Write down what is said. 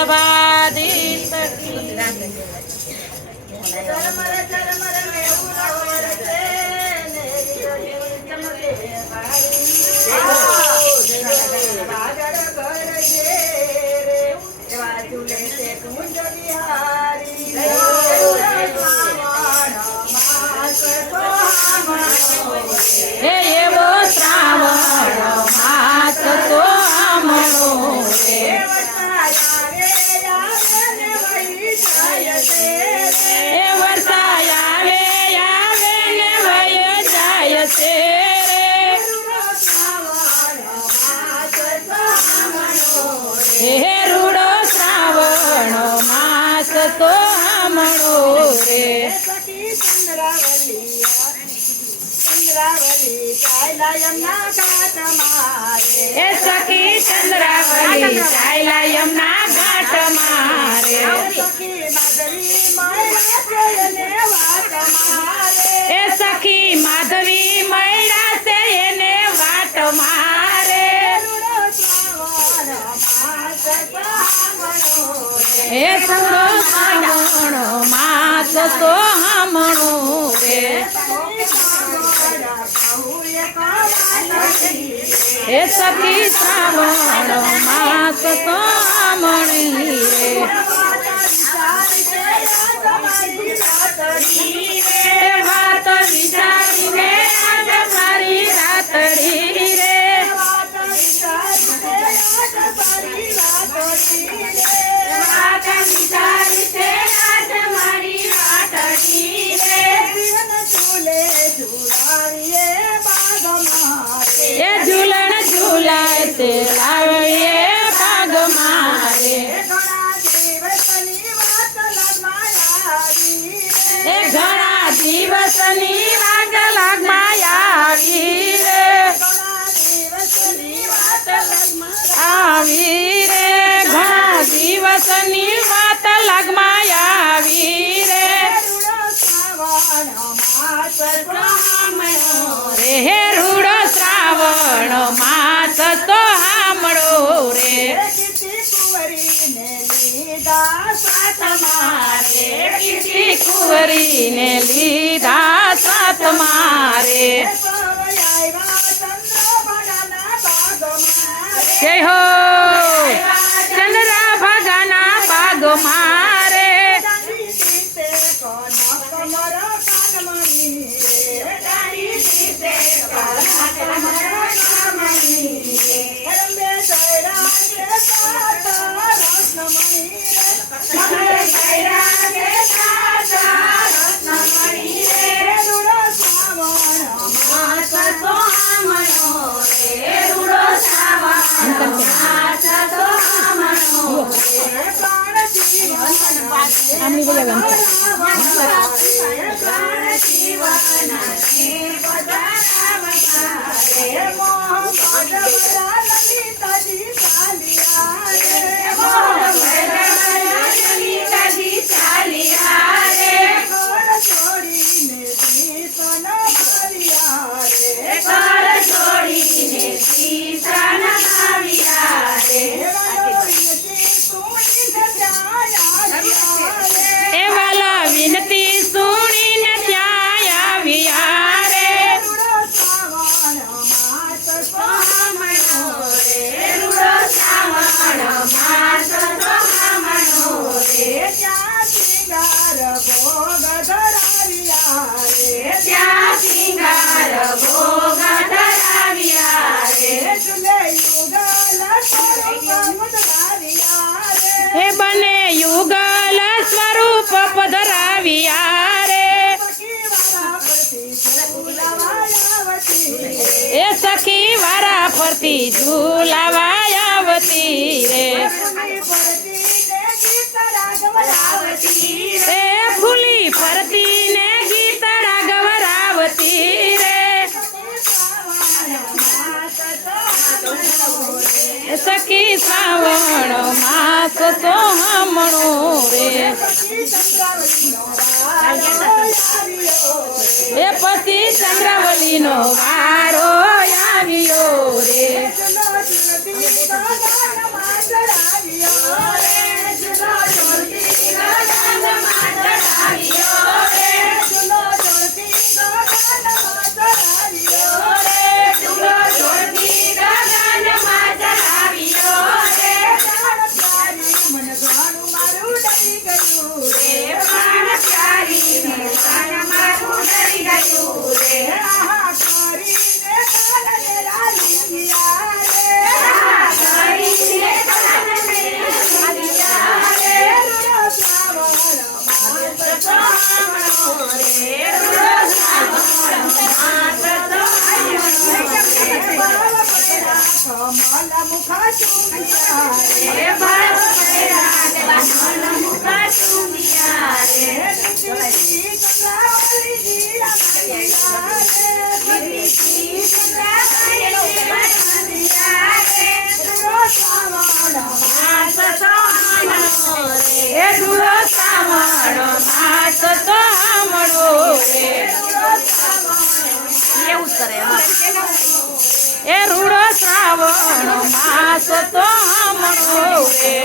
વલ્લભાધીશ હે એવો શ્રાવણ માસ તો આમણો રે એ વરસાય આવે ને વય જાય છે હે રૂડો શ્રાવણ માસ તો આમણો રે એ સખી ચંદ્રાવલી ચાયલા યમના ઘાટ મારે એ સખી માધવી મૈડા છે એને વાટ મારે એ પૂરો શ્રાવણ માસ તો હમણો રે હે સખી શ્રાવણ માસ તો આમણી રે વાત વિચારીને આજ મારી રાતડી રે વાત વિચારી છે આજ મારી રાતડી રે એ ઝૂલણ ઝૂલાય તે લાવીએ ભાગ મારે એ ઘણા દિવસની વાત લગમાં આવી રે ઘણા દિવસની વાત લગમાં આવી રે હે રૂડો શ્રાવણ માસ તો હામળો રે કુંવરીને લીધા સાથ મારે જય હો ચંદ્રા ભગાના બાગ મારે વિનતી સુણીને ત્યાં આવ્યા રે ત્યાં સિંગાર ભોગ ધરાવ્યા રે એ બને યુગલ સ્વરૂપ પધરાવ્યા રે એ સખી વારા ફરતી ઝૂલાવાયાવતી રે એ ફૂલી ફરતી ને ગીતડા ગવરાવતી રે સખી શ્રાવણ માસ તો હમણો રે એ પછી ચંદ્રાવલીનો વારો આવ્યો રે એ રૂડો શ્રાવણ માસ તો હમણો રે એવું જ કરે અમારે. એ રૂડો શ્રાવણ માસ તો હમણો રે